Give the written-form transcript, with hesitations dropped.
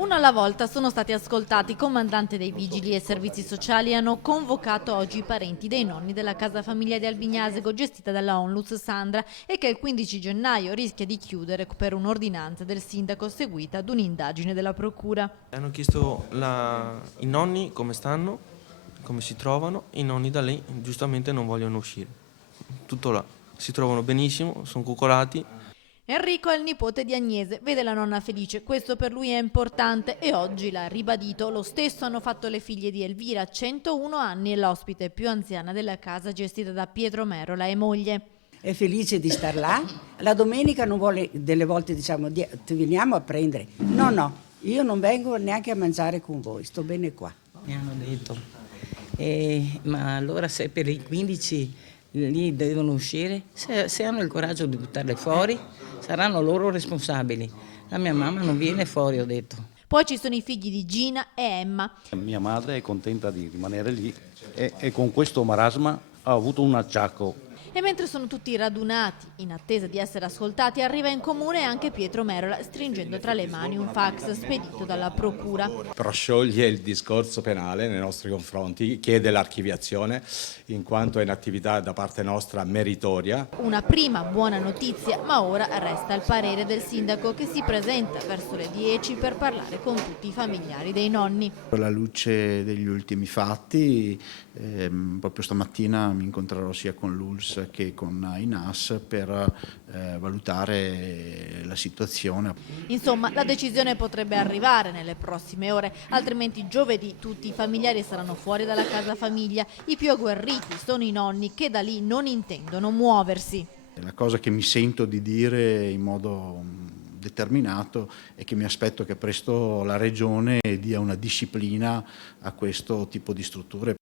Uno alla volta sono stati ascoltati. Comandante dei Vigili e Servizi Sociali hanno convocato oggi i parenti dei nonni della casa famiglia di Albignasego gestita dalla Onlus Sandra e che il 15 gennaio rischia di chiudere per un'ordinanza del sindaco seguita ad un'indagine della procura. Hanno chiesto i nonni come stanno, come si trovano, i nonni da lì giustamente non vogliono uscire. Tutto là, si trovano benissimo, sono coccolati. Enrico è il nipote di Agnese, vede la nonna felice, questo per lui è importante e oggi l'ha ribadito. Lo stesso hanno fatto le figlie di Elvira, 101 anni, e l'ospite più anziana della casa gestita da Pietro Merola e moglie. È felice di star là. La domenica non vuole, delle volte diciamo, ti veniamo a prendere. No, io non vengo neanche a mangiare con voi, sto bene qua. Mi hanno detto, ma allora se per i 15 lì devono uscire, se hanno il coraggio di buttarle fuori, saranno loro responsabili. La mia mamma non viene fuori, ho detto. Poi ci sono i figli di Gina e Emma. Mia madre è contenta di rimanere lì e con questo marasma ha avuto un acciacco. E mentre sono tutti radunati in attesa di essere ascoltati, arriva in comune anche Pietro Merola, stringendo tra le mani un fax spedito dalla procura. Proscioglie il discorso penale nei nostri confronti, chiede l'archiviazione in quanto è un'attività da parte nostra meritoria. Una prima buona notizia, ma ora resta il parere del sindaco che si presenta verso le 10 per parlare con tutti i familiari dei nonni. Alla luce degli ultimi fatti, proprio stamattina mi incontrerò sia con l'ULS che con i NAS per valutare la situazione. Insomma, la decisione potrebbe arrivare nelle prossime ore, altrimenti giovedì tutti i familiari saranno fuori dalla casa famiglia. I più agguerriti sono i nonni che da lì non intendono muoversi. La cosa che mi sento di dire in modo determinato è che mi aspetto che presto la Regione dia una disciplina a questo tipo di strutture.